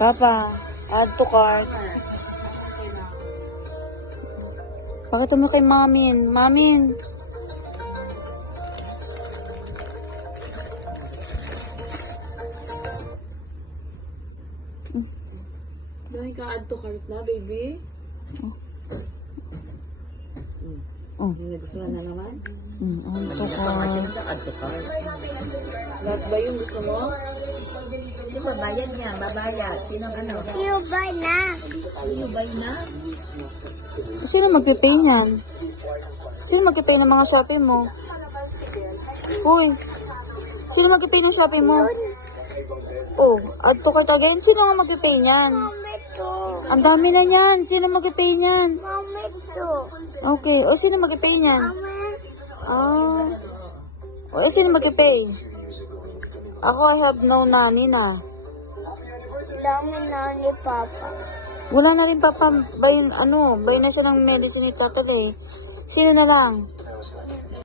Papa, add to cart. Pakita mo kay Mamin. Mamin. Dahil ka add to cart na, baby? Oh. Nagustuhan na naman? Add to cart. Add to cart. Lahat ba yung gusto mo? Sino babayad niya? Babayad. Sino ano? Yubay na. Yubay na? Sino magpipay niyan? Sino magpipay ng mga shopping mo? Uy. Sino magpipay ng shopping mo? Oh, add to cart again. Sino nga magpipay niyan? Mamito. Ang dami na niyan. Sino magpipay niyan? Mamito. Okay. O, sino magpipay niyan? Mama. O, sino magpipay? Ako, I have no nanny na. Dami na ni Papa. Wala na rin papa. Bay na siya ng medicine ni Tatal eh. Sino na lang?